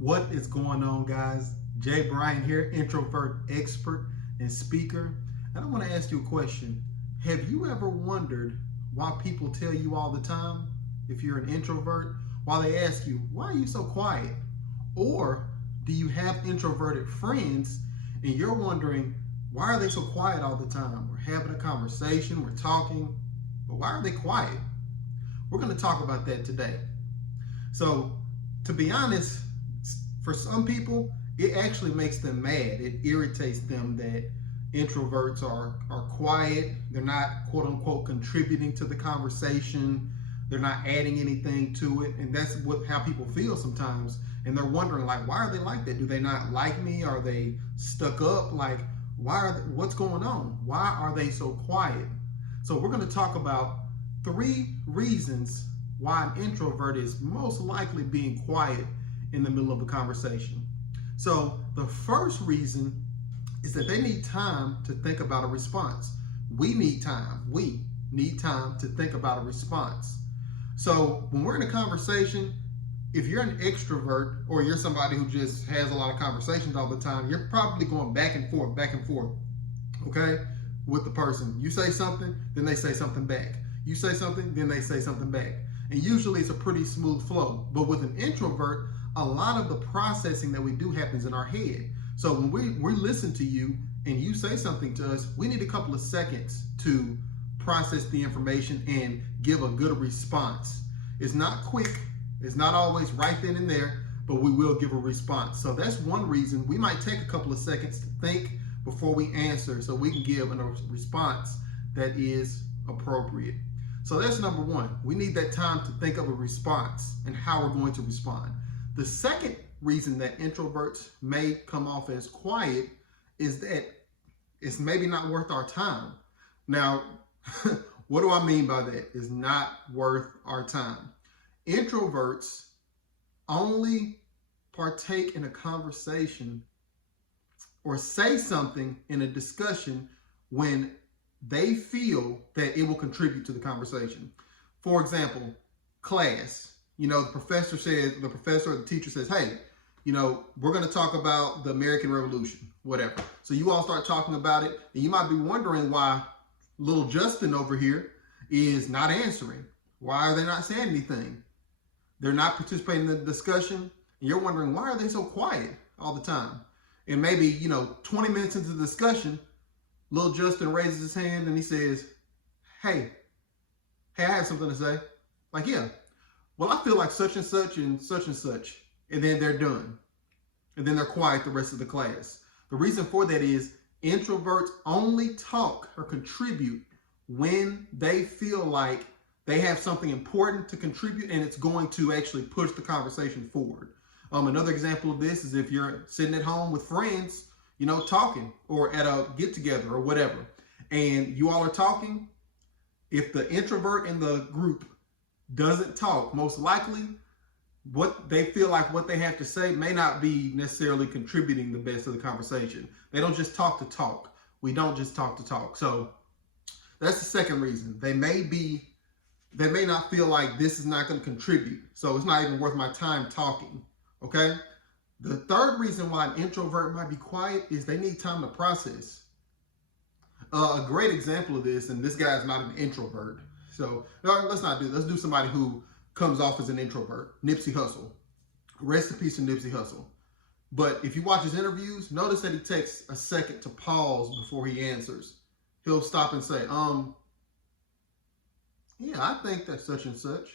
What is going on, guys? Jay Bryan here, introvert expert and speaker. And I want to ask you a question. Have you ever wondered why people tell you all the time, if you're an introvert, why they ask you, why are you so quiet? Or do you have introverted friends and you're wondering, why are they so quiet all the time? We're having a conversation, we're talking, but why are they quiet? We're going to talk about that today. So, to be honest, for some people, it actually makes them mad. It irritates them that introverts are quiet. They're not, quote unquote, contributing to the conversation. They're not adding anything to it. And that's how people feel sometimes. And they're wondering, like, why are they like that? Do they not like me? Are they stuck up? Like, what's going on? Why are they so quiet? So we're going to talk about 3 reasons why an introvert is most likely being quiet in the middle of a conversation. So the first reason is that they need time to think about a response. We need time. We need time to think about a response. So when we're in a conversation, if you're an extrovert or you're somebody who just has a lot of conversations all the time, you're probably going back and forth, okay, with the person. You say something, then they say something back. You say something, then they say something back. And usually it's a pretty smooth flow. But with an introvert, a lot of the processing that we do happens in our head. So when we listen to you and you say something to us, we need a couple of seconds to process the information and give a good response. It's not quick. It's not always right then and there, but we will give a response. So that's one reason we might take a couple of seconds to think before we answer so we can give a response that is appropriate. So that's number 1. We need that time to think of a response and how we're going to respond. The second reason that introverts may come off as quiet is that it's maybe not worth our time. Now, what do I mean by that? It's not worth our time. Introverts only partake in a conversation or say something in a discussion when they feel that it will contribute to the conversation. For example, class. The professor or the teacher says, hey, we're going to talk about the American Revolution, whatever. So you all start talking about it, and you might be wondering why little Justin over here is not answering. Why are they not saying anything? They're not participating in the discussion, and you're wondering, why are they so quiet all the time? And maybe, 20 minutes into the discussion, little Justin raises his hand and he says, hey, I have something to say. Like, yeah. Well, I feel like such and such and such and such. And then they're done. And then they're quiet the rest of the class. The reason for that is introverts only talk or contribute when they feel like they have something important to contribute and it's going to actually push the conversation forward. Another example of this is if you're sitting at home with friends, talking or at a get together or whatever, and you all are talking. If the introvert in the group doesn't talk, most likely what they feel like what they have to say may not be necessarily contributing the best to the conversation. They don't just talk to talk. We don't just talk to talk. So that's the second reason. They may not feel like this is not going to contribute. So it's not even worth my time talking. Okay. The third reason why an introvert might be quiet is they need time to process. A great example of this, and this guy is not an introvert. So let's not do that. Let's do somebody who comes off as an introvert. Nipsey Hussle. Rest in peace to Nipsey Hussle. But if you watch his interviews, notice that he takes a second to pause before he answers. He'll stop and say, yeah, I think that's such and such.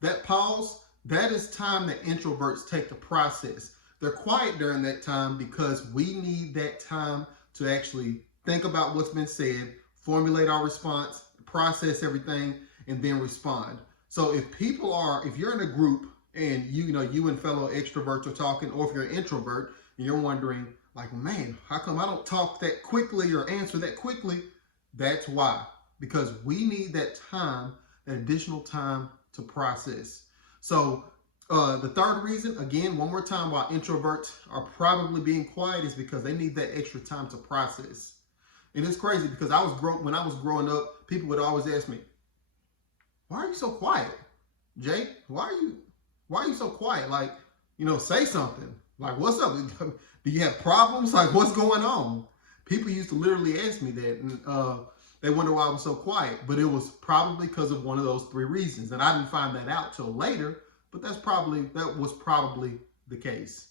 That pause, that is time that introverts take to process. They're quiet during that time because we need that time to actually think about what's been said, formulate our response, process everything, and then respond. So if you're in a group and you and fellow extroverts are talking, or if you're an introvert and you're wondering, like, man, how come I don't talk that quickly or answer that quickly? That's why. Because we need that time, that additional time to process. So the third reason, again, one more time, why introverts are probably being quiet is because they need that extra time to process. And it's crazy because when I was growing up, people would always ask me, why are you so quiet? Jay, why are you why are you so quiet? Like, say something. Like, what's up? Do you have problems? Like, what's going on? People used to literally ask me that, and they wonder why I was so quiet. But it was probably because of one of those 3 reasons, and I didn't find that out till later. But that was probably the case.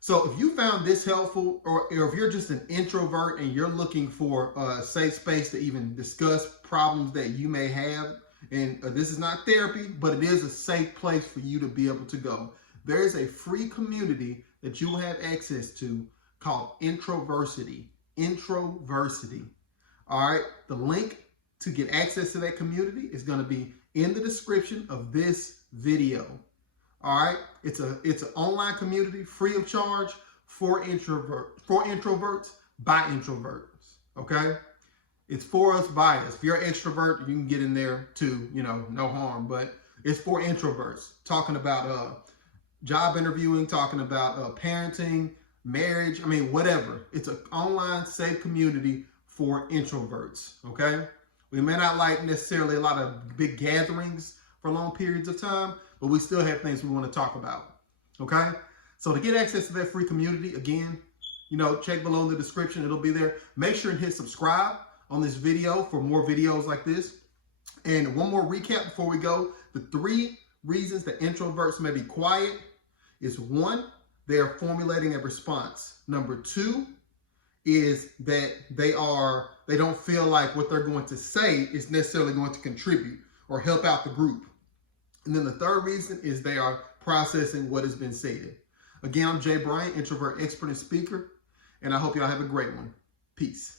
So if you found this helpful, or if you're just an introvert and you're looking for a safe space to even discuss problems that you may have, and this is not therapy, but it is a safe place for you to be able to go. There is a free community that you will have access to called Introversity. Introversity. All right. The link to get access to that community is going to be in the description of this video. All right. It's an online community free of charge for introverts by introverts. Okay. It's for us by us. If you're an extrovert, you can get in there too, no harm, but it's for introverts, talking about job interviewing, talking about parenting, marriage, whatever. It's an online safe community for introverts, okay? We may not like necessarily a lot of big gatherings for long periods of time, but we still have things we want to talk about, okay? So to get access to that free community, again, check below in the description. It'll be there. Make sure and hit subscribe on this video for more videos like this. And one more recap before we go. The 3 reasons that introverts may be quiet is 1, they are formulating a response. Number 2 is that they don't feel like what they're going to say is necessarily going to contribute or help out the group. And then the 3rd reason is they are processing what has been said. Again, I'm Jay Bryant, introvert expert and speaker, and I hope y'all have a great one. Peace.